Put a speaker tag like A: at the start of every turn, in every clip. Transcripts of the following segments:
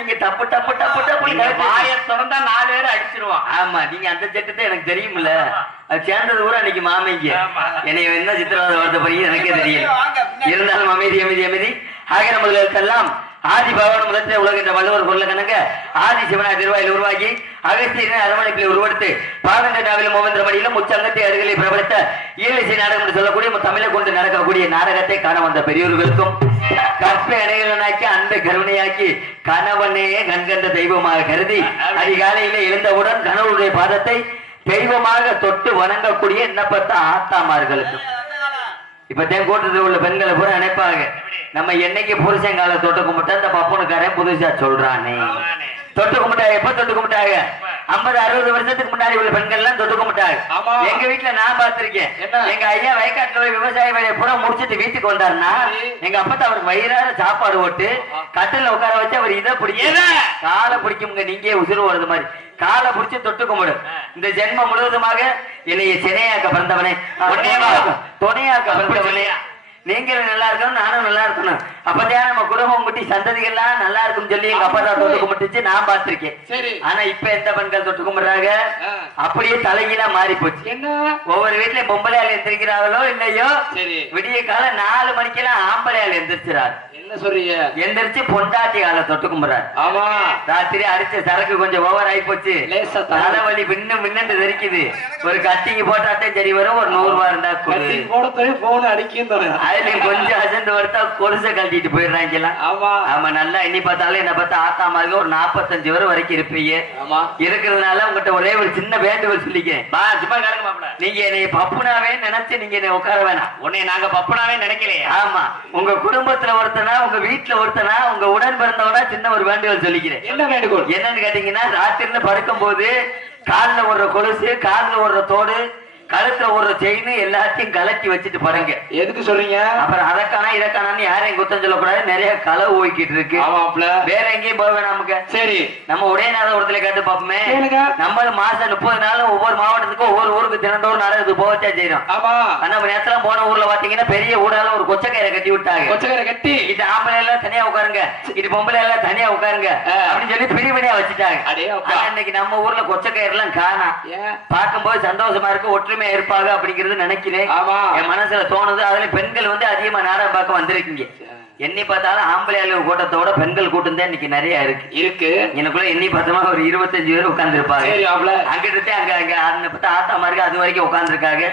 A: நீங்க தப்பு தப்பு தப்பு தப்பு.
B: வாயை திறந்தா நாலு பேர் அடிச்சிருவான்
A: ஆமா நீங்க அந்த சட்டத்தை எனக்கு தெரியும்ல. அது சேர்ந்தது கூட அன்னைக்கு மாமைங்க. என்னை என்ன சித்திரவதை வருத்த போறீங்க எனக்கே தெரியல. இருந்தாலும் அமைதி அமைதி அமைதி. ஆக நம்மளுக்கெல்லாம் ஆதி பகவான் முதற்ற உலகின்ற வள்ளுவர் பொருள் கணங்க ஆதி சிவனா திருவாயில் உருவாக்கி அகஸ்தியனை அரவணைப்பில் உருவெடுத்து பாகண்ட நாவிலும் மோகந்திர மடியிலும் உச்சங்கத்தை அருகிலே பிரபலத்த ஈழிசை நாடகம் என்று சொல்லக்கூடிய தமிழை கொண்டு நடக்கக்கூடிய நாடகத்தை காண வந்த பெரியோர்களுக்கும் கற்பை அணைகளாக்கி அன்பை கருணையாக்கி கணவனே கண்கண்ட தெய்வமாக கருதி அதிகாலையில எழுந்தவுடன் கணவனுடைய பாதத்தை தெய்வமாக தொட்டு வணங்கக்கூடிய எண்ணப்பட்ட ஆத்தாமார்களுக்கு. இப்ப தேன் கூட்டத்தில் உள்ள பெண்களை பூரா நினைப்பாங்க. நம்ம என்னைக்கு புருஷன் காலை தொட்டு கும்பிட்டா இந்த பப்பனுக்காரன் புதுசா சொல்றானே. தொட்டு கும்பிட்டாங்க எப்ப தொட்டு கும்பிட்டாங்க ஐம்பது அறுபது வருஷத்துக்கு முன்னாடி உள்ள பெண்கள் எல்லாம் தொட்டு கும்பிட்டாங்க
B: ஆமா.
A: எங்க வீட்டுல நான் பார்த்திருக்கேன்
B: என்ன?
A: எங்க ஐயா வயக்காட்டுல போய் விவசாய வேலையை பூரா முடிச்சிட்டு வீட்டுக்கு வந்தாருன்னா. எங்க அப்பா அவருக்கு வயிறார சாப்பாடு போட்டு கட்டில உட்கார வச்சு அவர் இதை பிடிக்கும்
B: எதை?
A: காலை பிடிக்குங்க நீங்க உசுறு ஓடுறது மாதிரி காலை பிடிச்சு தொட்டு கும்பிடு இந்த ஜென்மம் முழுவதுமாக என்னைய சினையாக்க பிறந்தவனே? துணையாக்க பிறந்தவனே? நீங்களும் நல்லா இருக்கணும் நானும் நல்லா இருக்கணும் அப்பதான் நம்ம குடும்பம் குட்டி சந்ததிகள்லாம் நல்லா இருக்கும்னு சொல்லி எங்க அப்பா தான் தொட்டு கும்பிட்டுச்சு நான் பார்த்திருக்கேன். ஆனா இப்ப எந்த பெண்கள் தொட்டு கும்பிடுறாங்க. அப்படியே தலைகீழா மாறி போச்சு ஒவ்வொரு வீட்லயும் பொம்பளையால் எந்திரிக்கிறாங்களோ இல்லையோ விடிய காலம் நாலு மணிக்கெல்லாம் ஆம்பளையால் எந்திரிச்சிறாரு.
B: என்ன சொல்றீங்க?
A: எந்திரிச்சு பொண்டாட்டி காலை தொட்டு கும்பிடுறாரு.
B: ஆமா.
A: ராத்திரி அடிச்ச சரக்கு கொஞ்சம் ஓவர் ஆகி போச்சு தலைவலி பின்னு மின்னு தெரிக்குது. ஒரு கட்டிக்கு போட்டாட்டே சரி வரும் ஒரு நூறு ரூபா இருந்தா
B: போன் அடிக்கும்
A: அதுலயும் கொஞ்சம் அசந்து வருத்தா கொலுசை கழட்டிட்டு போயிடுறாங்கலாம்
B: ஆமா.
A: ஆமா நல்லா எண்ணி பார்த்தாலும் என்ன பார்த்தா ஆத்தா மாதிரி ஒரு நாற்பத்தஞ்சு வரை வரைக்கும் இருப்பீங்க.
B: ஆமா.
A: இருக்கிறதுனால உங்ககிட்ட ஒரே ஒரு சின்ன வேண்டுகோள் சொல்லிக்கிறேன்
B: பா சும்மா கேளுங்க மாப்பிள
A: நீங்க என்னை பப்புனாவே நினைச்சு நீங்க என்னை உட்கார வேணாம்.
B: உன்னை நாங்க பப்பனாவே நினைக்கலையே.
A: ஆமா. உங்க குடும்பத்துல ஒருத்தனா உங்க வீட்டுல ஒருத்தனா உங்க உடன் பிறந்தவனா சின்ன ஒரு வேண்டுகோள் சொல்லிக்கிறேன்.
B: என்ன வேண்டுகோள்?
A: என்னன்னு கேட்டீங்கன்னா ராத்திரில படுக்கும் போது கால்ல ஓடுற கொலுசு கால்ல ஓடுற தோடு கழுத்துல ஓடுற செயின் எல்லாத்தையும் கலட்டி வச்சுட்டு படுங்க
B: எதுக்கு சொல்றீங்க?
A: அப்புறம் அதற்கான இதற்கானு யாரையும் குத்தம் சொல்லக்கூடாது. நிறைய களவு போய்கிட்டு இருக்கு. வேற எங்கேயும் போக நமக்கு.
B: சரி.
A: நம்ம உடையநாத ஒருத்தல கேட்டு பார்ப்போமே.
B: கேளுங்க.
A: நம்ம மாசம் முப்பது நாளும் ஒவ்வொரு மாவட்டத்துக்கும் ஒவ்வொரு ஊருக்கு தினந்தோறும் நாடகத்துக்கு போகச்சா செய்யறோம்.
B: ஆமா.
A: ஆனா நம்ம நேரத்துல போன ஊர்ல பாத்தீங்கன்னா பெரிய ஊடால ஒரு கொச்சக்கயிறை கட்டி விட்டாங்க.
B: கொச்சக்கரை கட்டி.
A: இது ஆம்பளை எல்லாம் தனியா உட்காருங்க. இது பொம்பளை எல்லாம் தனியா உட்காருங்க. அப்படின்னு சொல்லி பிரிவினையா வச்சுட்டாங்க. இன்னைக்கு நம்ம ஊர்ல கொச்சக்கயிறு எல்லாம் காணா
B: ஏன்?
A: பார்க்கும்போது சந்தோஷமா இருக்கு ஒற்றுமையா இருப்பாங்க அப்படிங்கிறது நினைக்கிறேன்.
B: ஆமா.
A: என் மனசுல தோணுது. அதுல பெண்கள் வந்து அதிகமா நாடகம் பார்க்க வந்திருக்கீங்க. எண்ணி பார்த்தாலும் ஆம்பளை ஆளு கூட்டத்தோட பெண்கள் கூட்டம் தான் இன்னைக்கு நிறைய இருக்கு.
B: இருக்கு.
A: எனக்குள்ள எண்ணி பார்த்தோமா ஒரு இருபத்தஞ்சு பேர் உட்கார்ந்து இருப்பாங்க அங்கிட்டு அங்க அங்க அந்த பத்த ஆத்தாமா இருக்கு அது வரைக்கும் உட்கார்ந்துருக்காங்க.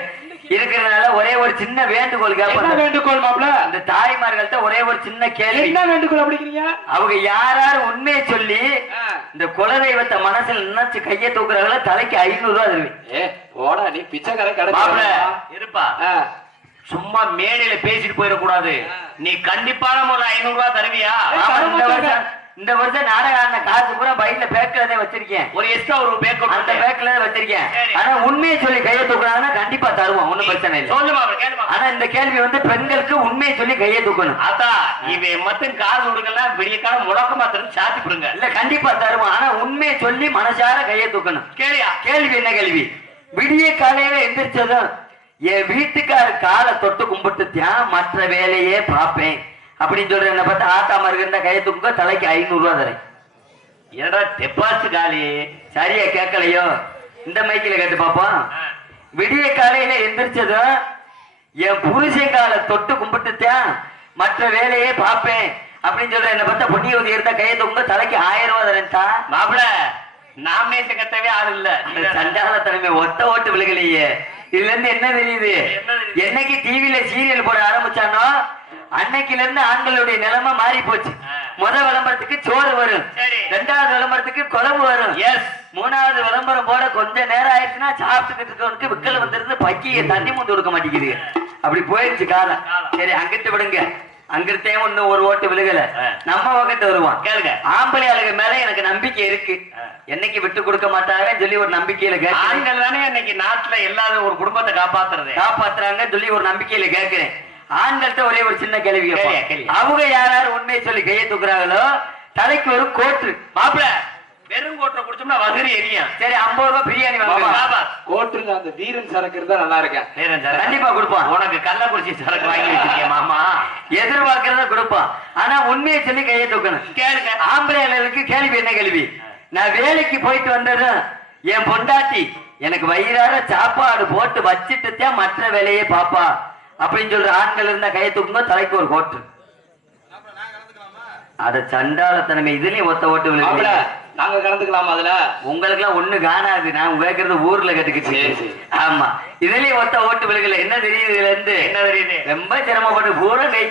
A: இருக்கிறதுனால ஒரே ஒரு சின்ன வேண்டுகோள்
B: வேண்டுகோள் மாப்ள?
A: அந்த தாய்மார்கள்ட்ட ஒரே ஒரு சின்ன கேள்வி.
B: என்ன வேண்டுகோள் அப்படிங்கிறீங்க?
A: அவங்க யார் யார் உண்மையை சொல்லி இந்த குலதெய்வத்தை மனசுல நினைச்சு கையை தூக்குறாங்களோ தலைக்கு ஐநூறு ரூபா தருவேன்.
B: ஏ போடா நீ பிச்சைக்கார கடை
C: இருப்பா. சும்மா மேடையில பேசிட்டு போயிடக்கூடாது. நீ கண்டிப்பான முறையில் ஐநூறு ரூபாய் தருவியா
A: இந்த. வருஷம் நாடகம் ஆடின காசு பூரா பைக்ல பேக்ல தான் வச்சிருக்கேன்.
C: ஒரு எக்ஸ்ட்ரா ஒரு பேக்
A: அந்த பேக்ல தான் வச்சிருக்கேன்.
C: சரி.
A: ஆனா உண்மையை சொல்லி கையை தூக்குறாங்கன்னா கண்டிப்பா தருவோம் ஒண்ணும் பிரச்சனை இல்லை.
C: சொல்லு மாப்பிள கேளு மாப்பிள.
A: ஆனா இந்த கேள்வி வந்து பெண்களுக்கு உண்மையை சொல்லி கையை தூக்கணும்.
C: அத்தா இவன் மட்டும் காசு கொடுக்கலாம் விடிய காலம் முழக்கமா தரும் சாத்தி பிடுங்க
A: இல்ல கண்டிப்பா தருவோம். ஆனா உண்மையை சொல்லி மனசார கையை தூக்கணும்.
C: கேளியா?
A: கேள்வி என்ன கேள்வி? விடிய காலையில எந்திரிச்சதும் என் வீட்டுக்கார காலை தொட்டு கும்பிட்டுத்தான் மற்ற வேலையே பார்ப்பேன். அப்படின்னு சொல்ற என்ன பார்த்து ஆத்தா மருகின்ற கையை தூக்க தலைக்கு ஐநூறு ரூபா தரேன்.
C: என்னடா டெபாசிட் காலி?
A: சரியா கேட்கலையோ? இந்த மைக்கில கேட்டு பாப்போம் விடிய காலையில எந்திரிச்சதும் என் புருஷன் காலை தொட்டு கும்பிட்டுத்தான் மற்ற வேலையே பார்ப்பேன். அப்படின்னு சொல்ற என்ன பார்த்தா புண்ணியவதி இருந்தா கையை தூங்க தலைக்கு ஆயிரம் ரூபா தரேன்டா.
C: மாப்பிள நாமினேஷ கட்டவே ஆள் இல்ல.
A: அந்த சண்டால தலைமை ஒத்த ஓட்டு விழுகலையே இதுல இருந்து என்ன தெரியுது?
C: என்ன தெரியுது?
A: என்னைக்கு டிவில சீரியல் போட ஆரம்பிச்சானோ அன்னைக்குல இருந்து ஆண்களுடைய நிலைமை மாறி போச்சு. முத விளம்பரத்துக்கு சோறு வரும். ரெண்டாவது விளம்பரத்துக்கு குழம்பு வரும்.
C: எஸ்
A: மூணாவது விளம்பரம் போட கொஞ்ச நேரம் ஆயிடுச்சுன்னா சாப்பிட்டுக்கிட்டு இருக்கவனுக்கு விக்கல் வந்துருந்து பக்கிய தண்ணி முந்து கொடுக்க மாட்டேங்குது. அப்படி போயிடுச்சு காலம்.
C: காலம்.
A: சரி அங்கிட்டு விடுங்க. அங்கிட்டே ஒண்ணு ஒரு ஓட்டு விழுகல. நம்ம பக்கத்து வருவான்.
C: கேளுங்க.
A: ஆம்பளை ஆளுங்க மேல எனக்கு நம்பிக்கை இருக்கு. என்னைக்கு விட்டு கொடுக்க மாட்டாங்கன்னு சொல்லி ஒரு நம்பிக்கையில
C: ஆண்கள் தானே இன்னைக்கு நாட்டுல எல்லாரும் ஒரு குடும்பத்தை காப்பாத்துறது.
A: காப்பாத்துறாங்கன்னு சொல்லி ஒரு நம்பிக்கையில கேட்கிறேன் ஆண்கள்ட்ட ஒரே ஒரு சின்ன கேள்வி. அவங்க யார் யார் உண்மையை சொல்லி கையை தூக்குறாங்களோ தலைக்கு ஒரு கோட்டு.
C: மாப்பிள கொடுத்தோம்னா வகுரி எரியும்
A: சரி ஐம்பது ரூபாய் பிரியாணி வாங்க
C: பாபா
B: கோட்டுங்க அந்த வீரன் சரக்கு இருந்தா நல்லா இருக்கேன்.
C: நேரம் சார்
A: கண்டிப்பா கொடுப்பான்
C: உனக்கு கள்ளக்குறிச்சி சரக்கு வாங்கி வச்சிருக்கேன் மாமா.
A: எதிர்பார்க்கறத கொடுப்பான் ஆனா உண்மையை சொல்லி கையை தூக்கணும்.
C: கேளுங்க.
A: ஆம்பளைகளுக்கு கேள்வி என்ன கேள்வி? நான் வேலைக்கு போயிட்டு வந்ததும் என் பொண்டாட்டி எனக்கு வயிறார சாப்பாடு போட்டு வச்சுட்டு தான் மற்ற வேலையை பாப்பா. அப்படின்னு சொல்ற ஆண்கள் இருந்தா கையை தூக்குங்க தலைக்கு ஒரு கோட்டு. அத சண்டாளத்தனமே இதுலயும் ஒத்த ஓட்டு
B: நாங்க கலந்துக்கலாமா அதுல?
A: உங்களுக்கு எல்லாம் ஒண்ணு காணாது நான் கேட்கறது ஊர்ல
B: சரி.
A: ஆமா. இதுலயும் ஒத்த ஓட்டு விழுகல. என்ன தெரியுது இதுல இருந்து?
C: என்ன தெரியுது?
A: ரொம்ப சிரமப்பட்டு பூரா கை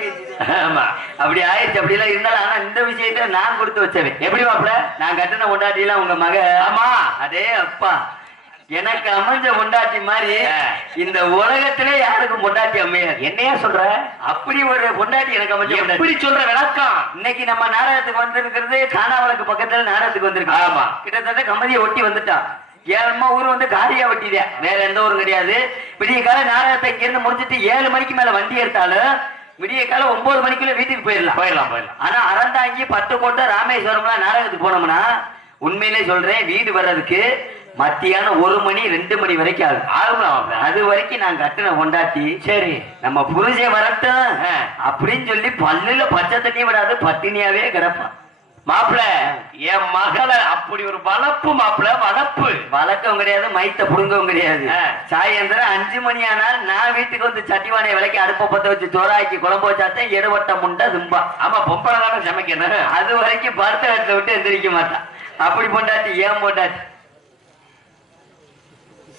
C: ஆமா.
A: அப்படி ஆயிடுச்சு அப்படி எல்லாம் இருந்தாலும் ஆனா இந்த விஷயத்துல நான் கொடுத்து வச்சவன்.
C: எப்படி மாப்பிள?
A: நான் கட்டின பொண்டாட்டிலாம் உங்க மக.
C: ஆமா.
A: அதே அப்பா. எனக்கு அமைஞ்ச பொண்டாட்டி மாதிரி. இந்த உலகத்திலே யாருக்கும் பொண்டாட்டி அமையாது.
C: என்னையா சொல்ற?
A: அப்படி ஒரு பொண்டாட்டி எனக்கு அமைஞ்ச
C: எப்படி சொல்ற விளக்கம்?
A: இன்னைக்கு நம்ம நாடகத்துக்கு வந்திருக்கிறது காணாவளுக்கு பக்கத்துல நாடகத்துக்கு வந்திருக்கு
C: ஆமா.
A: கிட்டத்தட்ட கமதியை ஒட்டி வந்துட்டான். ஏழமா ஊர் வந்து காரியா வட்டிதான் வேற எந்த ஊரும் கிடையாது. விடிய கால நாடகத்தை இங்க இருந்து முடிஞ்சிட்டு ஏழு மணிக்கு மேல வண்டி எடுத்தாலும் விடிய காலம் ஒன்பது மணிக்குள்ள வீட்டுக்கு போயிடலாம்.
C: போயிடலாம் போயிடலாம்.
A: ஆனா அறந்தாங்கி பத்து கோட்டை ராமேஸ்வரம்லாம் நாடகத்துக்கு போனோம்னா உண்மையிலே சொல்றேன் வீடு வர்றதுக்கு மத்தியானம் ஒரு மணி ரெண்டு மணி வரைக்கும் ஆகும்.
C: மாப்பிள
A: அது வரைக்கும் நான் கட்டின கொண்டாட்டி
C: சரி.
A: நம்ம புருஷன் வரட்டும். அப்படின்னு சொல்லி பல்லுல பச்சை தண்ணி விடாது பட்டினியாவே கிடப்பான்.
C: மாப்பிள என் மகளை அப்படி ஒரு வளப்பு மாப்பிள வளப்பு.
A: வழக்கம் கிடையாது மைத்த புடுங்கவும் கிடையாது. சாயந்தரம் அஞ்சு மணி ஆனால் நான் வீட்டுக்கு வந்து சட்டிவானையை விலைக்கு அடுப்பை பத்த வச்சு சோறாக்கி குழம்பு வச்சாத்தான் எடுவட்ட முண்டை தும்பா.
C: ஆமா பொம்பளை தானே சமைக்கணும்.
A: அது வரைக்கும் பருத்த விட்டு எந்திரிக்க மாட்டான். அப்படி பொண்டாட்டி ஏன் பொண்டாட்டி?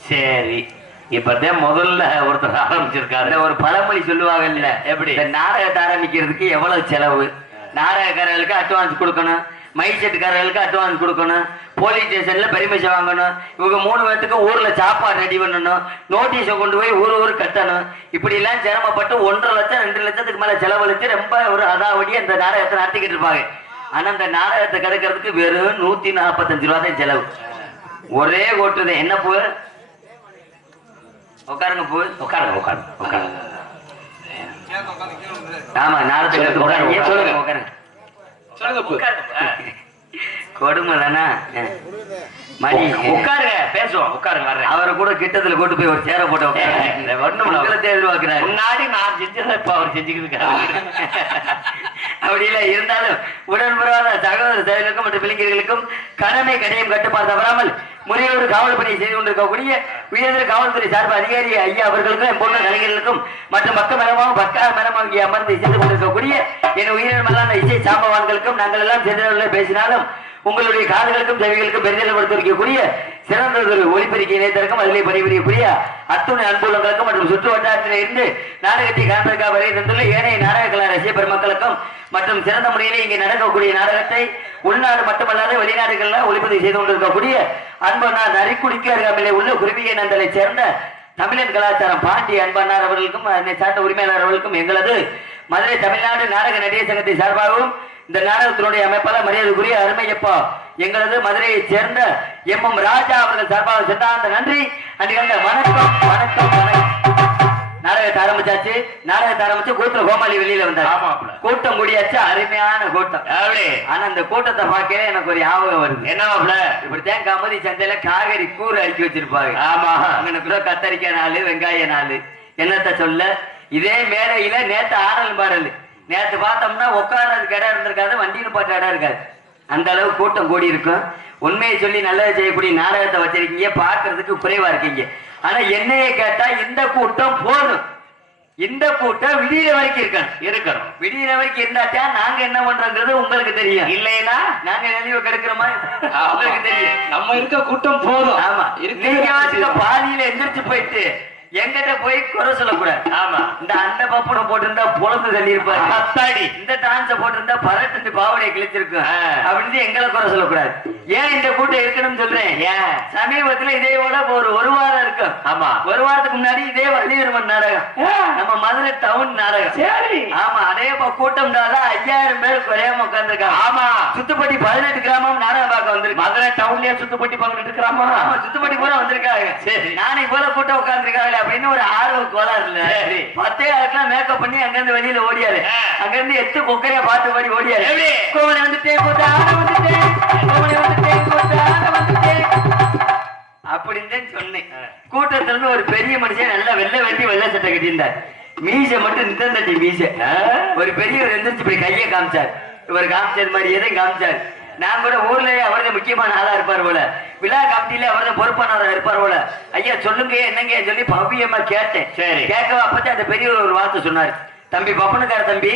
C: சரி. இப்பதான் முதல்ல ஒருத்தர் ஆரம்பிச்சிருக்காரு.
A: ஒரு பழமொழி சொல்லுவாங்கல்ல.
C: எப்படி?
A: நாடகத்தை ஆரம்பிக்கிறதுக்கு எவ்வளவு செலவு? நாடகக்காரர்களுக்கு அட்வான்ஸ் கொடுக்கணும். மைக் செட்டுக்காரர்களுக்கு அட்வான்ஸ் கொடுக்கணும். போலீஸ் ஸ்டேஷன்ல பெர்மிஷன் வாங்கணும். இவங்க மூணு பேர்த்துக்கு ஊர்ல சாப்பாடு ரெடி பண்ணணும். நோட்டீஸை கொண்டு போய் ஊர் ஊர் கட்டணும். இப்படி எல்லாம் சிரமப்பட்டு ஒன்றரை லட்சம் ரெண்டு லட்சத்துக்கு மேல செலவழிச்சு ரொம்ப ஒரு அதாவடி அந்த நாடகத்தை நடத்திக்கிட்டு இருப்பாங்க. ஆனா அந்த நாடகத்தை கிடைக்கிறதுக்கு வெறும் நூத்தி நாற்பத்தஞ்சு ரூபா தான் செலவு. ஒரே ஓட்டுதான் என்ன பூ உட்காருங்க பூ
C: உட்காருங்க உட்காருங்க உட்காருங்க
A: ஆமா
C: சொல்லுங்க,
A: உட்காருங்க
C: உட்காருங்க.
A: சொல்லுங்க உட்காருங்க.
C: உட்காருங்க.
A: கொடுமை தானே மணி
C: உட்காருங்க பேசுவோம் உட்காருங்க வர்றேன்
A: அவரை கூட கிட்டத்துல கூட்டு போய் ஒரு சேர போட்டு
C: இந்த ஒண்ணுமில்ல.
A: உட்கார எதிர்பார்க்கிறாரு
C: முன்னாடி நான் செஞ்சதை இப்ப அவர் செஞ்சுக்கிட்டு இருக்காரு
A: அப்படி இருந்தாலும் உடன்புறாத சகோதர செயலுக்கும் மற்றும் பிள்ளைங்களுக்கும் கடமை கடையும் கட்டுப்பாடு தவறாமல் முறையோடு காவல் பணியை செய்து கொண்டிருக்கக்கூடிய உயர்ந்த காவல்துறை சார்பு அதிகாரி ஐயா அவர்களுக்கும் என் பொண்ணு கலைஞர்களுக்கும் மற்றும் பக்க மரமாகவும் பக்கா மரமாக அமர்ந்து செய்து கொண்டிருக்கக்கூடிய என் உயிரின் மேலான இசை சாம்பவான்களுக்கும் நாங்கள் எல்லாம் சென்றவர்களை பேசினாலும் உங்களுடைய காதுகளுக்கும் செவிகளுக்கும் பெரிதல் கொடுத்திருக்கக்கூடிய சிறந்த ஒரு இணையத்திற்கும் இணையதற்கும் அதிலே பணிபுரியக்கூடிய அத்துணை அன்புள்ளங்களுக்கும் மற்றும் சுற்று வட்டாரத்தில் இருந்து நாடகத்தை காண்பதற்காக வரை தந்துள்ள ஏனைய நாடக கலா ரசிக பெருமக்களுக்கும் மற்றும் சிறந்த முறையிலே இங்கே நடக்கக்கூடிய நாடகத்தை உள்நாடு மட்டுமல்லாத வெளிநாடுகளில் ஒளிப்பதிவு செய்து கொண்டிருக்கக்கூடிய அன்பனார் நரிக்குடிக்கு அருகாமையிலே உள்ள குருவிய நந்தலை சேர்ந்த தமிழன் கலாச்சாரம் பாண்டி அன்பனார் அவர்களுக்கும் அதனை சார்ந்த உரிமையாளர் அவர்களுக்கும் எங்களது மதுரை தமிழ்நாடு நாடக நடிகர் சங்கத்தை சார்பாகவும் இந்த நாடகத்தினுடைய அமைப்பாளர் மரியாதைக்குரிய அருமையப்பா எங்களது மதுரையைச் சேர்ந்த எம் எம் ராஜா அவர்கள் சார்பாக சென்றாந்த நன்றி. அன்றைய வணக்கம் வணக்கம் வணக்கம். நாடகத்தை ஆரம்பிச்சாச்சு. நாடகத்தை ஆரம்பிச்சு கூட்டுற கோமாளி வெளியில வந்தார். கூட்டம் கூடியாச்சு அருமையான கூட்டம். ஆனா அந்த கூட்டத்தை பார்க்கவே எனக்கு ஒரு ஞாபகம் வருது.
C: என்ன மாப்பிள
A: இப்படித்தான் கமதி சந்தையில காய்கறி கூறு அடுக்கி வச்சிருப்பாங்க
C: ஆமா.
A: அங்கனக்குள்ள கத்தரிக்காய் நாலு வெங்காய நாலு. என்னத்த சொல்ல? இதே மேடையில நேத்து ஆடல் பாடல் நேத்து பார்த்தோம்னா உட்காரதுக்கு இடம் இருந்திருக்காது வண்டியில் பாட்டு இடம் இருக்காது. அந்த அளவு கூட்டம் கூடி இருக்கும். உண்மையை சொல்லி நல்லது செய்யக்கூடிய நாடகத்தை வச்சிருக்கீங்க பார்க்கிறதுக்கு குறைவா இருக்கீங்க. ஆனா என்னையே கேட்டா இந்த கூட்டம் போதும். இந்த கூட்டம் விடியிற வரைக்கும் இருக்கணும்.
C: இருக்கணும்.
A: விடியிற வரைக்கும் இருந்தாச்சா நாங்க என்ன பண்றோங்கிறது உங்களுக்கு தெரியும்.
C: இல்லைன்னா?
A: நாங்க நினைவு கெடுக்கிற மாதிரி உங்களுக்கு தெரியும்.
B: நம்ம இருக்க கூட்டம் போதும்.
A: ஆமா.
B: கூட்டம்
A: பாதியில எந்திரிச்சு போயிட்டு எங்கிட்ட போய் குறை சொல்லக்கூடாது.
C: ஆமா.
A: இந்த அந்த பப்பனை போட்டிருந்தா பொழந்து தள்ளியிருப்பாரு
C: அத்தாடி.
A: இந்த டான்ஸ போட்டிருந்தா பரட்டு பாவடைய கிழிச்சிருக்கும். அப்படின்னு எங்களை குறை சொல்லக்கூடாது. ஏன் இந்த கூட்டம் இருக்கணும்னு சொல்றேன்?
C: ஏன்?
A: சமீபத்துல இதே விட ஒரு ஒரு வாரம் இருக்கும்
C: ஆமா.
A: ஒரு வாரத்துக்கு முன்னாடி இதே வள்ளியர்மன் நாடகம். நம்ம மதுரை டவுன் நாடகம்.
C: சரி.
A: ஆமா அதே கூட்டம் தான் ஐயாயிரம் பேர் குறையாம உட்கார்ந்துருக்காங்க.
C: ஆமா.
A: சுத்துப்பட்டி பதினெட்டு கிராமம் நாடகம் பார்க்க வந்திருக்கு.
C: மதுரை டவுன்லயே சுத்துப்பட்டி பங்கிட்டு இருக்கிறாமா
A: ஆமா சுத்துப்பட்டி பூரா வந்திருக்காங்க.
C: சரி.
A: நானே போல கூட்டம் உட்கார்ந்துருக்காங்களே அப்படின்னு ஒரு ஆர்வ கோளாறு இல்ல. பத்தே அதுக்கெல்லாம் மேக்கப் பண்ணி அங்க இருந்து வெளியில ஓடியாரு. அங்க இருந்து எத்து கொக்கரையா பார்த்து ஓடி ஓடியாரு? கோவலை வந்துட்டேன் வந்துட்டேன் பக்கத்துல இருந்து ஒரு பெரிய மனுஷன் நல்லா வெள்ளை வெட்டி வெள்ளை சட்டை கட்டியிருந்தார். மீசை மட்டும் நித்தந்தட்டி மீசை. ஒரு பெரியவர் எந்திரிச்சு இப்படி கையை காமிச்சார். இவர் காமிச்சது மாதிரி எதையும் காமிச்சார். நான் கூட ஊர்லயே அவர்தான் முக்கியமான ஆளா இருப்பார் போல. விழா கமிட்டியில அவர்தான் பொறுப்பானவரா இருப்பார் போல. ஐயா சொல்லுங்க என்னங்க சொல்லி பவ்யமா கேட்டேன்.
C: சரி.
A: கேட்க அப்பதான் அந்த பெரியவர் ஒரு வார்த்தை சொன்னார். தம்பி பப்பனுக்கார தம்பி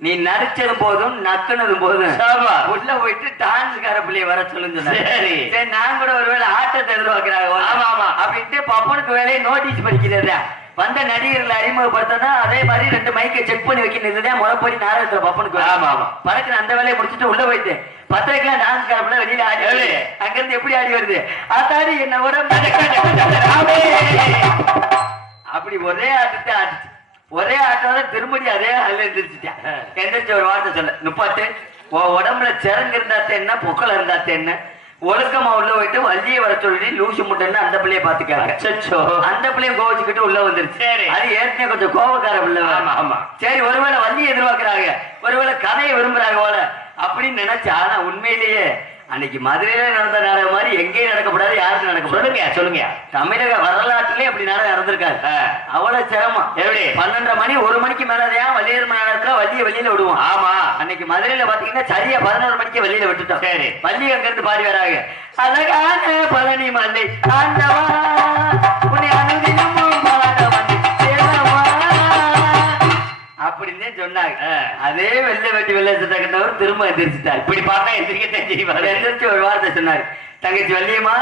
A: நீ நடிச்சதும் போதும் நக்குனதும் போதும். உள்ள போயிட்டு டான்ஸ்கார பிள்ளைய வர சொல்லுங்க.
C: சரி.
A: சரி நான் கூட ஒருவேளை ஆட்டத்தை எதிர்பார்க்கிறாங்க
C: ஆமா, ஆமா.
A: அப்படின்ட்டு பப்பனுக்கு வேலையை நோட்டீஸ் படிக்கிறதா வந்த நடிகர்களை அறிமுகப்படுத்தனா அதே மாதிரி ரெண்டு மைக்கை செக் பண்ணி வைக்கிறது முறைப்படி நாடகத்துல பப்பனுக்கு.
C: ஆமா, ஆமா.
A: பறக்கிற அந்த வேலையை முடிச்சுட்டு உள்ள போயிட்டு பத்திரிக்கலாம் டான்ஸ் காரப்பட வெளியில ஆடி? வருது. அங்க இருந்து எப்படி ஆடி வருது அத்தாடி என்ன விட. அப்படி ஒரே ஆட்டத்தை ஆடிச்சு ஒரே ஆட்டம் திரும்படி அதே ஆள் எந்திரிச்சிட்டேன் எந்திரிச்சு ஒரு வார்த்தை சொல்ல. முப்பாத்து உன் உடம்புல சிறங்கு இருந்தாத்த என்ன பொக்கல் இருந்தாத்த என்ன? ஒழுக்கமா உள்ள போயிட்டு வள்ளியை வர சொல்லி லூசு முட்டைன்னு அந்த பிள்ளைய பாத்துக்காங்க. அந்த பிள்ளையும் கோவிச்சுக்கிட்டு உள்ள வந்துருச்சு.
C: சரி.
A: அது ஏற்கனவே கொஞ்சம் கோபக்கார பிள்ளை.
C: ஆமா, ஆமா.
A: சரி ஒருவேளை வள்ளி எதிர்பார்க்கறாங்க. ஒருவேளை கதையை விரும்புறாங்க போல. அப்படின்னு நினைச்சா ஆனா உண்மையிலேயே அன்னைக்கு மதுரையில நடந்த நாடகம் மாதிரி எங்கேயும் நடக்கப்படாது யாருக்கும் நடக்க
C: சொல்லுங்க சொல்லுங்க.
A: தமிழக வரலாற்றிலே அப்படி நாடகம் நடந்திருக்காரு. அவ்வளவு சிரமம்.
C: எப்படி?
A: பன்னெண்டரை மணி ஒரு மணிக்கு மேலதான் வள்ளியர் நாடகத்துல வள்ளிய வெளியில விடுவோம்.
C: ஆமா.
A: அன்னைக்கு மதுரையில பாத்தீங்கன்னா சரியா பதினோரு மணிக்கு வெளியில விட்டுட்டோம்.
C: சரி.
A: வள்ளி அங்க இருந்து பாடி வராங்க? அழகான பழனி மலை ஆண்டவா அப்படின்னு சொன்னாங்க. அதே வெள்ளை வெட்டி வெள்ளை சட்டை கண்டவர் திரும்ப எந்திரிச்சிட்டார்.
C: இப்படி பார்த்தா எந்திரிக்கத்தான் செய்வாரு.
A: எந்திரிச்சு ஒரு வார்த்தை சொன்னார். தங்கச்சி வள்ளியம்மா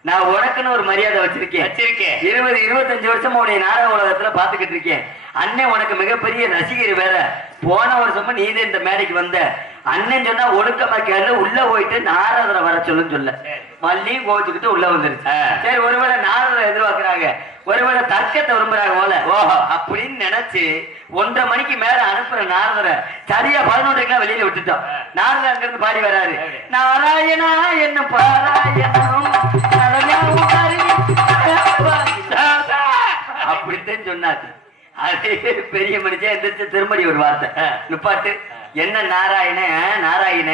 A: நான் உனக்குன்னு ஒரு மரியாதை வச்சிருக்கேன்.
C: வச்சிருக்கேன்.
A: இருபது இருபத்தஞ்சு வருஷமா உடைய நாடக உலகத்துல பாத்துக்கிட்டு இருக்கேன். அண்ணன் உனக்கு மிகப்பெரிய ரசிகர் வேற. போன வருஷமும் நீதே இந்த மேடைக்கு வந்த. அண்ணன் சொன்னா ஒழுக்கமா கேளு உள்ள போயிட்டு நாரதரை வர சொல்லுன்னு சொல்ல. மல்லியும் கோச்சுக்கிட்டு உள்ள வந்துருச்சு. சரி ஒருவேளை நாரதரை எதிர்பார்க்கறாங்க. ஒருவேளை தர்க்கத்தை விரும்புறாங்க போல
C: ஓஹோ.
A: அப்படின்னு நினைச்சு ஒன்றரை மணிக்கு மேல அனுப்புற நாரதரை சரியா பதினொன்றைக்கெல்லாம் வெளியில விட்டுட்டோம். நாரதர் அங்க இருந்து பாடி வராரு? நாராயணா என்ன பாராயணம். அப்படித்தான் சொன்னாரு அதே பெரிய மனுஷன் எந்திரிச்சு திரும்படி ஒரு வார்த்தை நிப்பாட்டு என்ன நாராயண நாராயண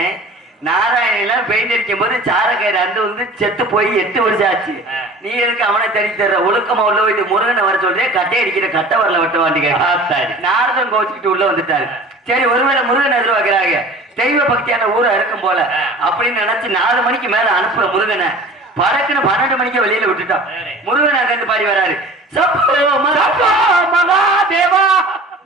A: நாராயண பெயிண்ட் அடிக்கும் போது சாரக்கயிறு அந்த வந்து செத்து போய் எட்டு வருஷம் ஆச்சு. நீ எதுக்கு அவனை தடி தர்ற? ஒழுக்கமா உள்ள போயிட்டு முருகனை வர சொல்றே கட்டை அடிக்கிற கட்டை வரல வெட்ட வாண்டிங்க
C: ஆத்தாடி.
A: நாரதன் கோச்சுக்கிட்டு உள்ள வந்துட்டாரு. சரி ஒருவேளை முருகன் எதிர்பார்க்கிறாங்க தெய்வ பக்தியான ஊரா இருக்கும் போல. அப்படின்னு நினைச்சு நாலு மணிக்கு மேல அனுப்புற முருகனை. பறக்குன்னு பன்னெண்டு மணிக்கு வெளியில விட்டுட்டோம்
C: சரி.
A: முருகன் அங்க இருந்து பாடி வராரு. சப்போ மகா
C: மகாதேவா!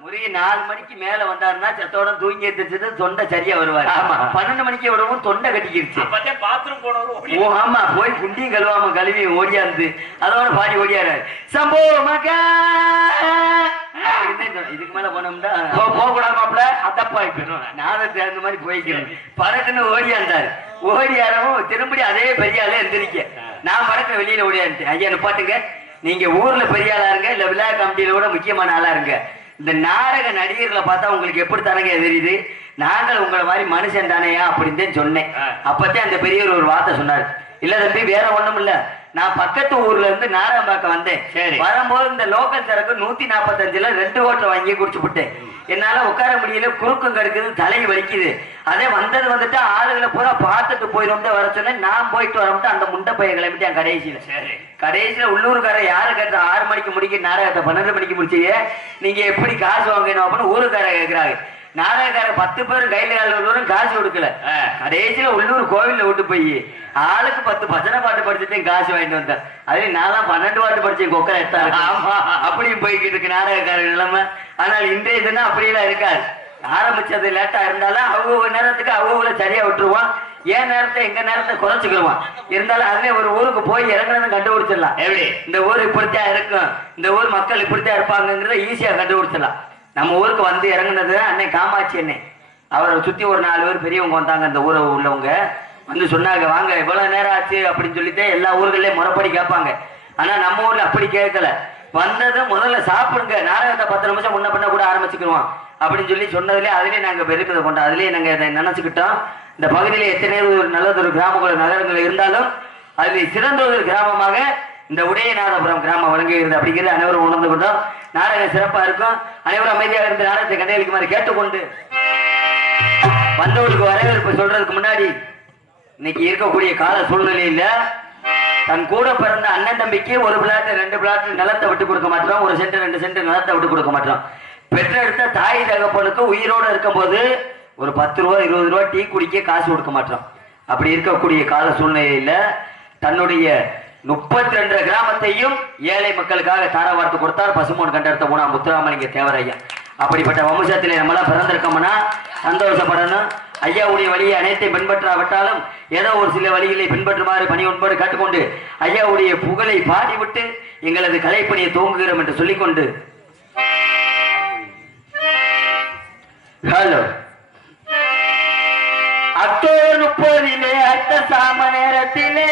A: முருகன் நாலு மணிக்கு மேல வந்தாருன்னா சத்தோட தூங்கி எடுத்துட்டு தொண்டை சரியா வருவாரு.
C: ஆமா.
A: பன்னெண்டு மணிக்கு விடவும் தொண்டை கட்டிக்கிருச்சு.
C: பாத்ரூம் போனவரு
A: ஓ ஆமா. போய் குண்டியும் கழுவாம கழுவி ஓடியாந்து அதோட பாடி ஓடியாரு சம்போ மகா. இதுக்கு மேல போனோம்னா
C: போக கூடாது மாப்பிள அதப்பா
A: நாதத்தை அந்த மாதிரி போய்க்கிறேன் பறக்குன்னு ஓடியாந்தாரு. ஓடியாரவும் திரும்படி அதே பெரிய ஆளே எந்திரிக்க. நான் பறக்க வெளியில ஓடியாந்துட்டேன். ஐயா நிப்பாட்டுங்க நீங்க ஊர்ல பெரிய ஆளா இருங்க இல்ல விழா கமிட்டியில கூட முக்கியமான ஆளா இருங்க. இந்த நாடக நடிகர்களை பார்த்தா உங்களுக்கு எப்படி தரங்க தெரியுது? நாங்கள் உங்களை மாதிரி மனுஷன் தானேயா அப்படின்னு தான் சொன்னேன்.
C: ஆ.
A: அப்பதான் அந்த பெரியவர் ஒரு வார்த்தை சொன்னார். இல்ல தம்பி வேற ஒண்ணும் இல்ல. நான் பக்கத்து ஊர்ல இருந்து நாடகம் பார்க்க வந்தேன். வரும்போது இந்த லோக்கல் சரக்கு நூத்தி நாற்பத்தஞ்சுல ரெண்டு ஓட்டை வாங்கி குடிச்சு விட்டேன் என்னால உட்கார முடியல குறுக்கம் கடுக்குது தலை வலிக்குது. அதே வந்தது வந்துட்டு ஆளுகளை பூரா பார்த்துட்டு போயிடும் வர சொன்னேன். நான் போயிட்டு வரமுட்டு அந்த முண்டை பையன் கிளம்பிட்டேன் கடைசியில.
C: சரி.
A: கடைசியில உள்ளூர்கார யாரு கேட்ட ஆறு மணிக்கு முடிக்க நாடகத்தை பன்னெண்டு மணிக்கு முடிச்சீங்க நீங்க எப்படி காசு வாங்கணும் அப்படின்னு ஊருக்கார கேக்குறாங்க நாடகக்கார பத்து பேரும் கையில கால உள்ளூரும் காசு கொடுக்கல. கடைசியில உள்ளூர் கோவில்ல விட்டு போய் ஆளுக்கு பத்து பஜனை பாட்டு படிச்சுட்டேன் காசு வாங்கிட்டு வந்தேன். அதே நான் பன்னெண்டு பாட்டு படிச்சேன் கொக்கரை எத்தாரு
C: ஆமா.
A: அப்படியும் போய்கிட்டு இருக்கு நாடகக்கார நிலைமை. ஆனால் இன்றைய தினம் அப்படியெல்லாம் இருக்காது. ஆரம்பிச்சது லேட்டா இருந்தாலும் அவங்க நேரத்துக்கு அவங்கள சரியா விட்டுருவான். என் நேரத்தை எங்க நேரத்தை குறைச்சிக்கிடுவான் இருந்தாலும் அதுவே ஒரு ஊருக்கு போய் இறங்குறதும் கண்டுபிடிச்சிடலாம்.
C: எப்படி?
A: இந்த ஊர் இப்படித்தான் இருக்கும். இந்த ஊர் மக்கள் இப்படித்தான் இருப்பாங்கங்கிறத ஈஸியா கண்டுபிடிச்சிடலாம். நம்ம ஊருக்கு வந்து இறங்குனது அன்னை காமாட்சி அன்னை. அவரை சுத்தி ஒரு நாலு பேர் பெரியவங்க வந்தாங்க அந்த ஊரை உள்ளவங்க. வந்து சொன்னாங்க வாங்க இவ்வளோ நேரம் ஆச்சு அப்படின்னு சொல்லிட்டு எல்லா ஊர்கள்லயும் முறைப்படி கேட்பாங்க. ஆனா நம்ம ஊர்ல அப்படி கேட்கல. வந்தது முதல்ல சாப்பிடுங்க. நாடகத்தை பத்து நிமிஷம் முன்ன பண்ண கூட ஆரம்பிச்சுக்கிடுவோம் அப்படின்னு சொல்லி சொன்னதுலயே அதுலயே நாங்க பெருமிதம் கொண்டோம். அதுலயே நாங்க இதை நினைச்சுக்கிட்டோம். இந்த பகுதியில எத்தனை ஒரு நல்லதொரு கிராமங்கள் நகரங்கள் இருந்தாலும் அதில் சிறந்த ஒரு கிராமமாக இந்த உடையநாதபுரம் கிராமம் வழங்குகிறது அப்படிங்கிறது அனைவரும் உணர்ந்து கொண்டோம். நாடகம் சிறப்பா இருக்கும். அனைவரும் அமைதியாக இருந்து நாடகத்தை கண்டைகளுக்குமாறு கேட்டுக்கொண்டு வந்தவர்களுக்கு வரவேற்பு சொல்றதுக்கு முன்னாடி இன்னைக்கு இருக்கக்கூடிய கால சூழ்நிலையில தன் கூட பிறந்த அண்ணன் தம்பிக்கு ஒரு பிளாட் ரெண்டு பிளாட் நிலத்தை விட்டு கொடுக்க மாட்டோம். ஒரு சென்ட் ரெண்டு சென்ட் நிலத்தை விட்டு கொடுக்க மாட்டோம். பெற்றெடுத்த தாய் தகப்பனுக்கு உயிரோட இருக்கும்போது ஒரு பத்து ரூபா இருபது ரூபா டீ குடிக்க காசு கொடுக்க மாட்டோம். அப்படி இருக்கக்கூடிய கால சூழ்நிலையில தன்னுடைய முப்பத்தி ரெண்டு கிராமத்தையும் ஏழை மக்களுக்காக தாராவார்த்து கொடுத்தார். பசுமோன் கண்டெடுத்த போனா முத்துராமலிங்க தேவரையா. அப்படிப்பட்ட வம்சத்தில் நம்மளாம் பிறந்திருக்கோம்னா சந்தோஷப்படணும். ஐயாவுடைய வழியை அனைத்தையும் பின்பற்றாவிட்டாலும் ஏதோ ஒரு சில வழிகளை பின்பற்றுமாறு பணி ஒன்பது கேட்டுக்கொண்டு ஐயாவுடைய புகழை பாடிவிட்டு எங்களது கலைப்பணியை துவங்குகிறோம் என்று சொல்லிக்கொண்டு. ஹலோ அக்டோபர் முப்பதிலே அர்த்த சாம நேரத்திலே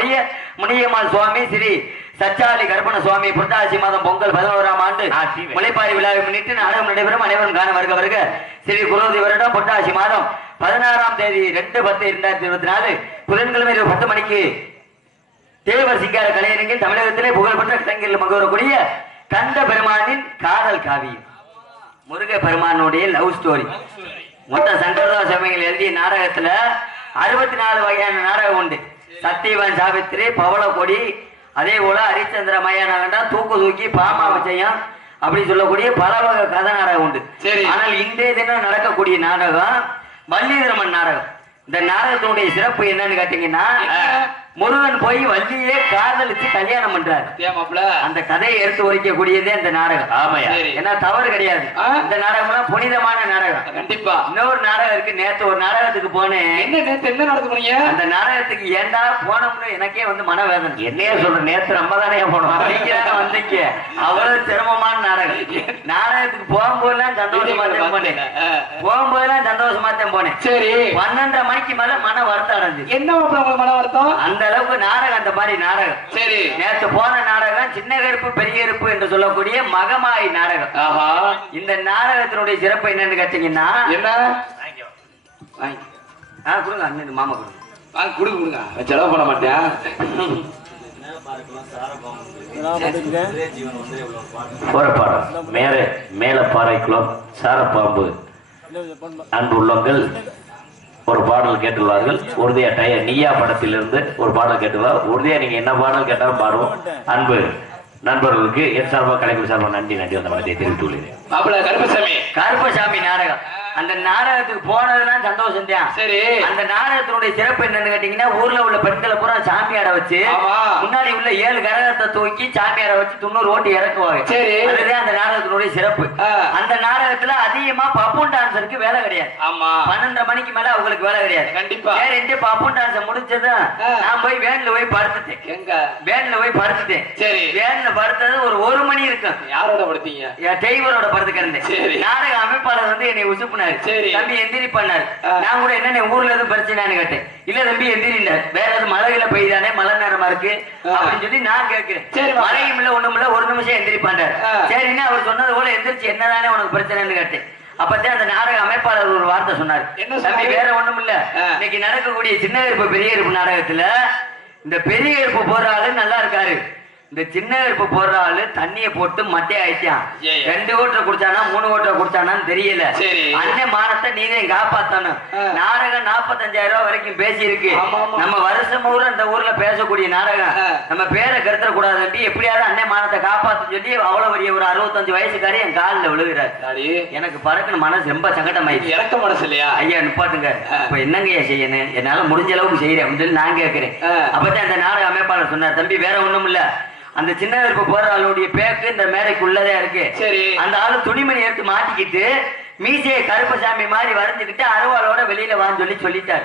A: கொண்டிருக்கக்கூடிய முனியம்மாள் சுவாமி ஸ்ரீ சச்சாலி கர்ப்பண சுவாமி புரட்டாசி மாதம் பொங்கல் பதினோராம் ஆண்டு. முளைப்பாரி விழாவை முன்னிட்டு நாடகம் நடைபெறும். அனைவரும் காண வருக வருக. ஸ்ரீ குருதி வருடம் புரட்டாசி மாதம் பதினாறாம் தேதி ரெண்டு பத்து இரண்டாயிரத்தி இருபத்தி நாலு புதன்கிழமை இரவு பத்து மணிக்கு தேவர் சிங்கார கலையரங்கில் தமிழகத்திலே புகழ்பெற்ற கலைஞர்கள் மகவரக்கூடிய கந்த பெருமானின் காதல் காவியம். முருக பெருமானுடைய லவ் ஸ்டோரி. மொத்த சங்கரதாஸ் சுவாமிகள் எழுதிய நாடகத்துல அறுபத்தி நாலு வகையான நாடகம் உண்டு. சத்தியவன் சாவித்திரி பவளக்கொடி அதே போல ஹரிச்சந்திர மயானகண்டா தூக்கு தூக்கி பாமா வச்சயம் அப்படி சொல்லக்கூடிய பல வகை கதை நாடகம் உண்டு.
B: சரி.
A: ஆனால் இன்றைய தினம் நடக்கக்கூடிய நாடகம் வள்ளிதரமன் நாடகம். இந்த நாடகத்தினுடைய சிறப்பு என்னன்னு கேட்டீங்கன்னா முருகன் போய் வள்ளியே காதலிச்சு கல்யாணம் பண்றாரு. அந்த கதையை எடுத்து உரைக்கக்கூடியதே இந்த நாடகம்.
C: ஆமாயா.
A: ஏன்னா தவறு கிடையாது? இந்த நாடகம்லாம் புனிதமான நாடகம்.
B: கண்டிப்பா.
A: இன்னொரு நாடகம் இருக்கு. நேத்து ஒரு நாடகத்துக்கு போனேன்.
B: என்ன நேத்து என்ன நடந்து போனீங்க?
A: அந்த நாடகத்துக்கு ஏன்டா போனோம்னு எனக்கே வந்து மனவேதனை.
C: என்னைய சொல்ற நேத்து நம்ம தானே போனோம்.
A: தான் வந்தீங்க. அவ்வளவு சிரமமான நாடகம். நாடகத்துக்கு போகும்போதெல்லாம் சந்தோஷமா தான் போனேன். போகும்போதெல்லாம் சந்தோஷமா தான் போனேன்.
B: சரி.
A: பன்னெண்டரை மணிக்கு மேல மன வருத்தம் அடைஞ்சு
B: என்ன உங்களுக்கு மன வருத்தம்?
A: அந்த அளவுக்கு நாடகம் அந்த மாதிரி நாடகம்.
B: சரி.
A: நேத்து போன நாடகம் சின்ன கருப்பு பெரிய கருப்பு என்று சொல்லக்கூடிய மகமாய் நாடகம்.
B: ஆஹா.
A: இந்த நாடகத்தினுடைய சிறப்பு என்னன்னு கேட்டீங்கன்னா
B: என்ன? வாங்கி
A: ஆ கொடுங்க அண்ணன் மாமா கொடுங்க.
B: கொடுங்க. கொடுங்க செலவு பண்ண மாட்டேன்.
C: மேல மேல பாறைக்குளம் சாரப்பாம்பு. அன்பு உள்ளங்கள். ஒரு பாடல் கேட்டுள்ளார்கள் உறுதியா டய நீயா படத்திலிருந்து ஒரு பாடல் கேட்டுள்ளார் உறுதியா நீங்க என்ன பாடல் கேட்டாலும் பாடுவோம். அன்பு நண்பர்களுக்கு என் சார்பாக கலைஞர் சார்பாக நன்றி நன்றி அந்த மனதை தெரிவித்துள்ளேன்
B: கருப்பசாமி.
A: கருப்பசாமி நாடகம். அந்த நாடகத்துக்கு போனதுலாம் சந்தோஷம் தான்
B: சரி
A: அந்த நாடகத்தினுடைய சிறப்பு என்னன்னு கேட்டீங்கன்னா ஊர்ல உள்ள பெண்களை பூரா சாமியாட வச்சு. முன்னாடி உள்ள ஏழு கரகத்தை தூக்கி சாமியாட வச்சு துண்ணூறு ஓட்டி இறக்குவாங்க
B: சரி.
A: அதுதான் அந்த நாடகத்தினுடைய சிறப்பு. அந்த நாடகத்துல அதிகமா பப்புன் டான்சருக்கு வேலை கிடையாது
B: ஆமா
A: பன்னெண்டரை மணிக்கு மேல அவங்களுக்கு வேலை கிடையாது
B: கண்டிப்பா.
A: சரின்ட்டு பப்புன் டான்ஸ் முடிச்சதும். நான் போய் வேன்ல போய் படுத்துட்டேன்
B: எங்க
A: வேன்ல போய் படுத்துட்டேன்
B: சரி.
A: வேன்ல படுத்தது ஒரு ஒரு மணி இருக்கும்
B: யாரோட படுத்தீங்க
A: என் டிரைவரோட படுத்து கிடந்தேன்
B: சரி.
A: நாடக அமைப்பாளர் வந்து என்னை உசுப்புனாரு
B: சரி.
A: தம்பி எந்திரி பண்ணாரு. நான் கூட என்ன ஊர்ல எதுவும் பிரச்சனைன்னு கேட்டேன் இல்ல தம்பி எந்திரிண்டார் வேற எதுவும் மழையில பெய்தானே மழை நேரமா இருக்கு. அப்படின்னு சொல்லி நான் கேட்கிறேன்
B: சரி.
A: மழையும் இல்ல ஒண்ணும் இல்ல ஒரு நிமிஷம் எந்திரி பண்ணாரு. சரின்னு அவர் சொன்னது போல எந்திரிச்சு என்னதானே உனக்கு பிரச்சனைன்னு கேட்டேன் அப்பதான் அந்த நாடக அமைப்பாளர் ஒரு வார்த்தை சொன்னார் தம்பி? வேற ஒண்ணும் இல்ல. இன்னைக்கு நடக்கக்கூடிய சின்ன இருப்பு பெரிய இருப்பு நாடகத்துல இந்த பெரிய இருப்பு போற ஆளு நல்லா இருக்காரு இந்த சின்ன இருப்பு போடுற ஆளு தண்ணிய போட்டு மட்டை ஆயிட்டான். ரெண்டு ஓட்டை குடிச்சானா மூணு ஓட்டை குடிச்சானான்னு தெரியல. அண்ணன் மானத்தை நீதான் காப்பாத்தணும். நாடகம் நாற்பத்தஞ்சாயிரம் ரூபாய் வரைக்கும் பேசி இருக்கு. நம்ம வருஷம் ஊர்ல இந்த ஊர்ல பேசக்கூடிய நாடகம். நம்ம பேரை கருத்தர கூடாதுன்ட்டு எப்படியாவது அண்ணன் மானத்தை காப்பாத்து சொல்லி அவ்வளவு பெரிய ஒரு அறுபத்தஞ்சு வயசுக்காரி என் காலில் விழுகிறார் எனக்கு பறக்குன்னு மனசு ரொம்ப சங்கடமாயிடுச்சு
B: இறக்க மனசு இல்லையா
A: ஐயா நிப்பாட்டுங்க. இப்ப என்னங்கய்யா செய்யணும் என்னால முடிஞ்ச அளவுக்கு செய்யறேன் அப்படின்னு சொல்லி நான் கேட்கிறேன். அப்பதான் அந்த நாடக அமைப்பாளர் சொன்னார் தம்பி வேற ஒண்ணும் இல்ல அந்த சின்ன போற ஆளுடைய பேக்கு இந்த மேடைக்குள்ளதே இருக்கு.
B: சரி.
A: அந்த ஆளு துணிமணி எடுத்து மாட்டிக்கிட்டு மீசையை கருப்பசாமி மாதிரி வரைஞ்சுக்கிட்டு அருவாளோட வெளியில வான்னு சொல்லி சொல்லிட்டாரு.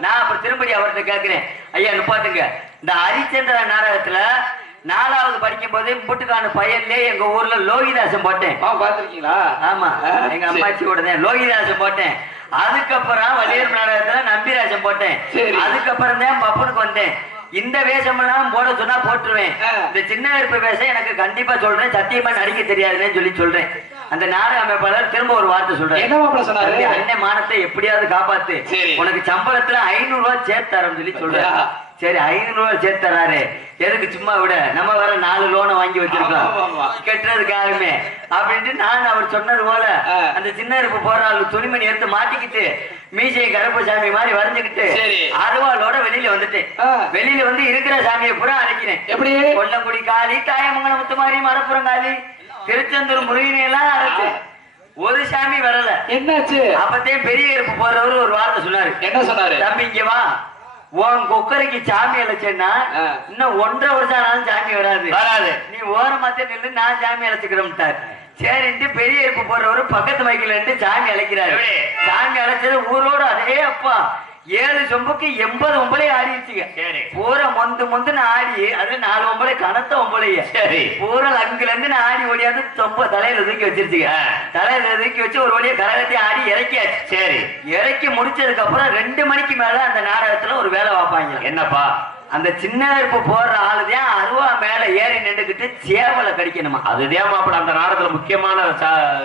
A: நான் அப்புறம் திரும்படி அவர்கிட்ட கேட்கிறேன் ஐயா நிப்பாட்டுங்க இந்த ஹரிச்சந்திர நாடகத்துல நாலாவது படிக்கும் போதே புட்டுக்கான பையன்லே எங்க ஊர்ல லோகிதாசன் போட்டேன்.
B: பாத்திருக்கீங்களா?
A: ஆமா. எங்க அம்மாச்சியோட தான் லோகிதாசன் போட்டேன். அதுக்கப்புறம் வலியர் நாடகத்துல நம்பிராஜன் போட்டேன். அதுக்கப்புறம் தான் பப்பனுக்கு வந்தேன். இந்த வேஷமெல்லாம் போட சொன்னா போட்டுருவேன். இந்த சின்ன இருப்பு வேஷம் எனக்கு கண்டிப்பா சொல்றேன். சத்தியமா நடிக்க தெரியாதுன்னு சொல்லி சொல்றேன். அந்த நாடக அமைப்பாளர் திரும்ப ஒரு வார்த்தை தம்பி, அண்ணன் மானத்தை எப்படியாவது காப்பாத்து. உனக்கு சம்பளத்துல ஐநூறு ரூபாய் சேர்த்து தரேன்னு சொல்லி சொல்றேன்? சரி ஐநூறு ரூபாய் சேர்த்து தராரு. எதுக்கு சும்மா விட? நம்ம வேற நாலு லோனை வாங்கி. வச்சிருக்கோம். கட்டுறதுக்காகவே. அப்படின்ட்டு நான் அவர் சொன்னது போல. அந்த சின்ன இருப்பு போற ஆளு துணிமணி எடுத்து மாட்டிக்கிட்டு மீசையை கருப்பசாமி மாதிரி வரைஞ்சுக்கிட்டு. அருவாளோட வெளியில வந்துட்டேன்
B: ஆ.
A: வெளியில வந்து இருக்கிற சாமியை பூரா அழைக்கிறேன்.
B: எப்படி?
A: கொல்லங்குடி காளி தாயமங்கலம் முத்துமாரி மடப்புறம் காளி திருச்செந்தூர் முருகனை எல்லாம் அழைச்சு ஒரு சாமி வரல.
B: என்னாச்சு?
A: அப்பத்தே பெரிய இருப்பு போறவரு ஒரு வார்த்தை சொன்னாரு.
B: என்ன சொன்னாரு?
A: தம்பி இங்க வா. உன் கொக்கரைக்கு சாமி அழைச்சேன்னா. இன்னும் ஒன்றரை வருஷம் ஆனாலும் சாமி வராது.
C: வராது.
A: நீ ஓரமாத்த நின்று நான் சாமி அழைச்சுக்கிறோம்ட்டார் சரின்ட்டு பெரிய இருப்பு போறவரு பக்கத்து இருந்து சாமி அழைக்கிறாரு? சாமி அழைச்சது ஊரோட அதே அப்பா. ஏழு சொம்புக்கு எண்பது ஒம்பளை ஆடிடுச்சுங்க
C: சரி.
A: பூரா மொந்து மொந்துன்னு ஆடி அது நாலு ஒம்பளை கனத்த ஒம்பளைய.
C: சரி.
A: பூரா அங்குல இருந்து நான் ஆடி ஓடியாந்து சொம்ப தலையில தூக்கி வச்சிருச்சுங்க. தலையில தூக்கி வச்சு ஒரு வழியா கரகத்தையும் ஆடி இறக்கியாச்சு.
C: சரி.
A: இறக்கி முடிச்சதுக்கு அப்புறம் ரெண்டு மணிக்கு மேல அந்த நாடகத்துல ஒரு வேலை பார்ப்பாங்க.
C: என்னப்பா?
A: அந்த சின்ன இருப்பு போடுற ஆளுதான் அருவா மேல ஏறி நின்றுகிட்டு சேவலை கடிக்கணுமா?
C: அதுதான் மாப்பிள்ள அந்த நாடகத்துல முக்கியமான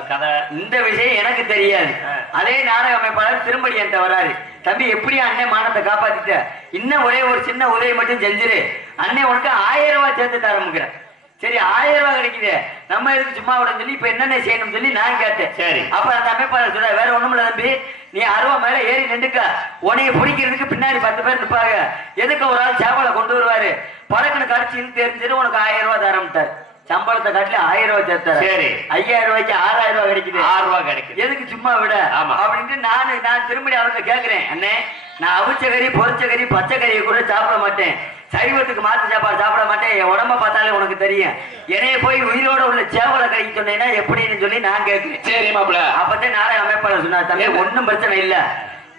C: கதை.
A: இந்த விஷயம் எனக்கு தெரியாது. அதே நாடக அமைப்பாளர் திரும்படி என்கிட்ட வராரு. தம்பி எப்படி அண்ணன் மானத்தை காப்பாத்திட்ட? இன்னும் ஒரே ஒரு சின்ன உதவி மட்டும் செஞ்சிரு. அண்ணன் உனக்கு ஆயிரம் ரூபாய் சேர்த்து தரமுக்கிறேன் சரி ஆயிரம் ரூபாய் கிடைக்குது. நம்ம எதுக்கு சும்மா விட சொல்லி இப்ப என்னென்ன செய்யணும் சொல்லி நான் கேட்டேன்.
C: சரி.
A: அப்ப அந்த அமைப்பாளர் சொல்ற வேற ஒண்ணுமில்ல தம்பி. நீ அருவா மேல ஏறி நின்றுக்க. உனைய பிடிக்கிறதுக்கு பின்னாடி பத்து பேர் நிப்பாங்க. எதுக்கு ஒரு ஆள் சேவலை கொண்டு வருவாரு? பழக்கணு கடிச்சு இழுத்து எரிஞ்சிட்டு உனக்கு ஆயிரம் ரூபாய் தரம்ட்டார் சம்பளத்தை காட்டில ஆயிரம் ரூபாய் சேர்த்தாரு
C: சரி.
A: ஐயாயிரம் ரூபாய்க்கு ஆறாயிரம் ரூபாய் கிடைக்குது.
C: ஆறு ரூபாய் கிடைக்குது.
A: எதுக்கு சும்மா விட?
C: ஆமா.
A: அப்படின்ட்டு நான் நான் திரும்பி அவர்கிட்ட கேக்குறேன் அண்ணே. நான் அவிச்ச கறி பொரிச்ச கறி பச்சை கறியை கூட சாப்பிட மாட்டேன். சைவத்துக்கு மாத்து சாப்பாடு சாப்பிட மாட்டேன். என் உடம்ப பார்த்தாலே உனக்கு தெரியும். என்னைய போய் உயிரோட உள்ள சேவலை கறிக்கு சொன்னேன்னா எப்படின்னு சொல்லி நான் கேட்கிறேன்.
B: சரி மாப்பிள்ள.
A: அப்பதான் நாடக அமைப்பாளர் சொன்னார் தம்பி? ஒண்ணும் பிரச்சனை இல்ல.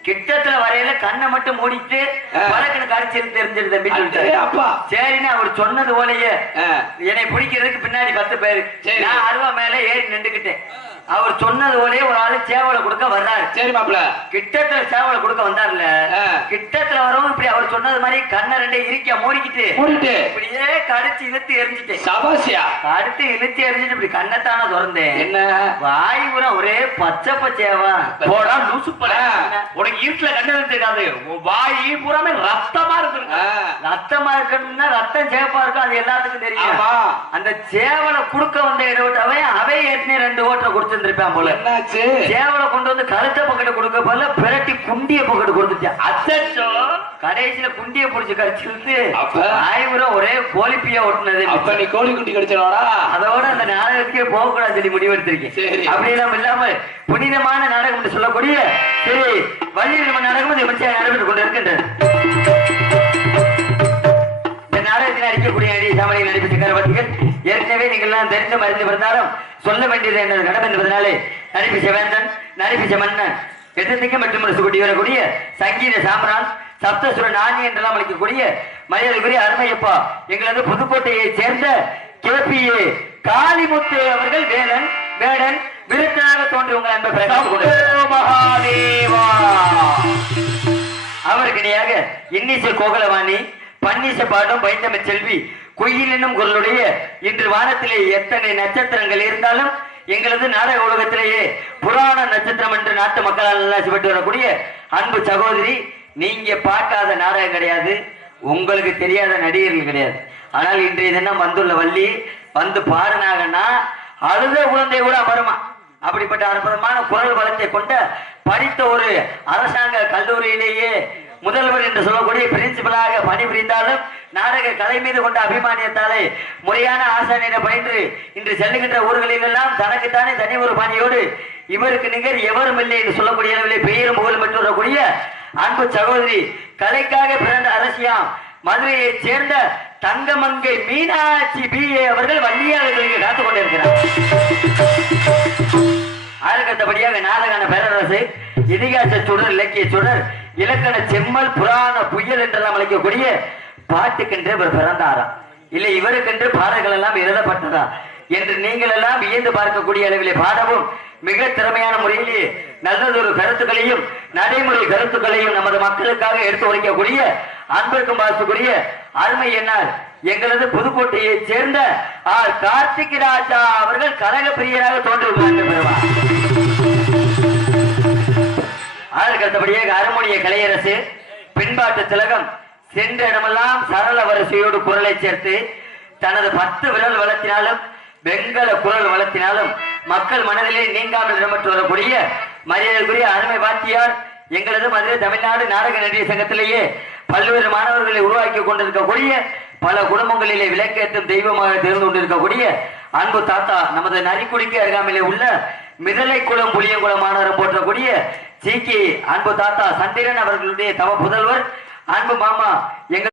A: கிட்டத்துல வரையில கண்ணை மட்டும் மூடிட்டு
B: ஆ.
A: பழக்கணு கடிச்சு தெரிஞ்சிரு தம்பி
B: அப்பா
A: சரின்னு அவர் சொன்னது போலயே. என்னை பிடிக்கிறதுக்கு பின்னாடி பத்து பேரு. நான் அருவா மேல ஏறி நின்றுக்கிட்டேன் அவர் சொன்னது போலயே ஒரு ஆளு சேவலை கொடுக்க வர்றாரு.
B: சரி மாப்பிள்ள
A: கிட்டத்துல சேவலை கொடுக்க வந்தார்ல.
B: ஆ.
A: கிட்டத்துல வரவும் இப்படி அவர் சொன்னது மாதிரி கண்ணை ரெண்டே இருக்க மூடிக்கிட்டு.
B: மூடிட்டு.
A: இப்படியே கடிச்சு இழுத்து எரிஞ்சிட்டேன்
B: சபாசியா?
A: கடுத்து இழுத்து எரிஞ்சிட்டு இப்படி கண்ணத்தான திறந்தேன்.
B: என்ன?
A: வாய் பூரா ஒரே பச்சை பச்சையாவா?
C: போடா லூசு பட. உனக்கு
A: இருட்டுல கண்டது தெரியாது வாய் பூராமே ரத்தமா இருக்கு. ரத்தமா இருக்கணும்னா ரத்தம் சேப்பா இருக்கும். அது எல்லாத்துக்கும் தெரியும். அந்த சேவலை குடுக்க வந்த இடவிட்டவன் அவன் ஏற்கனவே ரெண்டு ஓட்டை கொடுத்துருப்பான் போல.
B: என்னாச்சு?
A: சேவலை கொண்டு வந்து கருத்த பக்கெட்டு கொடுக்க போல பிரட்டி குண்டிய பக்கெட்டு கொடுத்துட்டான். அச்சோ கடைசியில குண்டிய புடிச்சு கடிச்சிருந்து
B: அப்ப?
A: ஆயிரம் ஒரே கோழிப்பியா ஒட்டுனது
B: அப்ப நீ கோழி குட்டி கடிச்சிடவாடா
A: அதோட அந்த நாடகத்துக்கே போகக்கூடாது சொல்லி முடிவெடுத்திருக்கேன்
B: சரி.
A: அப்படி எல்லாம் இல்லாம புனிதமான நாடகம் என்று சொல்லக்கூடிய சரி வள்ளி நாடகம் இது விமர்சையாக நடைபெற்றுக் கொண்டு இருக்கின்றது இந்த நாடகத்தில் சக்கரவர்த்திகள். ஏற்கனவே நீங்கள் எல்லாம் தெரிந்து மறிந்து பிறந்தாலும் சொல்ல வேண்டியது என்னது? கடமை என்பதனாலே நடிப்பு செவேந்தன் நடிப்பு செமன்னன் எதிர்த்திக்க மற்றும் சுகுட்டி வரக்கூடிய சங்கீத சாம்ரான் சப்தசுர நாணி என்றெல்லாம் அளிக்கக்கூடிய மரியாதைக்குரிய அருமையப்பா. எங்களது புதுக்கோட்டையைச் சேர்ந்த கேபிஏ காளிமுத்து அவர்கள் வேலன் வேடன் விருத்தனாக தோன்றி உங்கள் அன்பை. மகாதேவா! அவருக்கு இணையாக இன்னிசை கோகலவாணி பன்னிசை பாடும் பைந்தமிழ் செல்வி குயில் என்னும் குரலுடைய இன்று வானத்திலே எத்தனை நட்சத்திரங்கள் இருந்தாலும் எங்களது நாடக உலகத்திலேயே புராண நட்சத்திரம் என்று நாட்டு மக்களால் எல்லாம் வரக்கூடிய அன்பு சகோதரி நீங்க பார்க்காத நாடகம் கிடையாது. உங்களுக்கு தெரியாத நடிகர்கள் கிடையாது. ஆனால் இன்றைய தினம் வந்துள்ள வள்ளி வந்து பாடினாங்கன்னா அழுத குழந்தை கூட வருமா அப்படிப்பட்ட அற்புதமான குரல் வளத்தை கொண்ட படித்த ஒரு அரசாங்க கல்லூரியிலேயே முதல்வர் என்று சொல்லக்கூடிய பிரின்சிபலாக பணிபுரிந்தாலும் நாடக கலை மீது கொண்ட அபிமானியத்தாலே முறையான ஆசானியிடம் பயின்று இன்று செல்லுகின்ற ஊர்களில் எல்லாம் தனக்குத்தானே தனி ஒரு பணியோடு இவருக்கு நிகர் எவரும் இல்லை என்று சொல்லக்கூடிய அளவிலே பெயரும் புகழும் பெற்று வரக்கூடிய அன்பு சகோதரி கலைக்காக பிறந்த அரசியாம் மதுரையைச் சேர்ந்த தங்கமங்கை மீனாட்சி பி. ஏ. அவர்கள் வள்ளியாளர்களுக்கு காத்துக் கொண்டிருக்கிறார். ஆளுக்கத்தபடியாக நாடகான பேரரசு இதிகாச சுடர் இலக்கிய சுடர் இலக்கண செம்மல் புராண புயல் என்றெல்லாம் அழைக்கக்கூடிய பாட்டுக்கென்று இவர் பிறந்தாராம். இல்லை இவருக்கென்று பாடல்கள் எல்லாம் எழுதப்பட்டதா? என்று நீங்கள் எல்லாம் வியந்து பார்க்கக்கூடிய அளவிலே பாடவும் மிக திறமையான முறையிலே நல்லதொரு கருத்துக்களையும் நடைமுறை கருத்துக்களையும் நமது மக்களுக்காக எடுத்து உரைக்கக்கூடிய அன்பிற்கும் பாசக்கூடிய அருமை என்னால் எங்களது புதுக்கோட்டையைச் சேர்ந்த ஆர் கார்த்திக் ராஜா அவர்கள் கழக பிரியராக தோன்றியுள்ளார் அதற்கு அடுத்தபடியாக அருமொழிய கலையரசு பின்பாட்டு திலகம் சென்ற இடமெல்லாம் சரள வரிசையோடு குரலை சேர்த்து தனது பத்து விரல் வளர்த்தினாலும் வெங்கல குரல் வளர்த்தினாலும் மக்கள் மனதிலே நீங்காமல் இடம்பெற்று வரக்கூடிய மரியாதைக்குரிய அருமை வாத்தியார் எங்களது மதுரை தமிழ்நாடு நாடக நடிகை சங்கத்திலேயே பல்வேறு மாணவர்களை உருவாக்கி கொண்டிருக்கக்கூடிய பல குடும்பங்களிலே விளக்கேற்றும் தெய்வமாக தெரிந்து கொண்டிருக்கக்கூடிய அன்பு தாத்தா நமது நரிக்குடிக்கு அருகாமையிலே உள்ள மிதலை குளம் புளியங்குளம் மாநகரம் போற்றக்கூடிய ஜி அன்பு தாத்தா சந்திரன் அவர்களுடைய தவ புதல்வர் அன்பு மாமா எங்கள்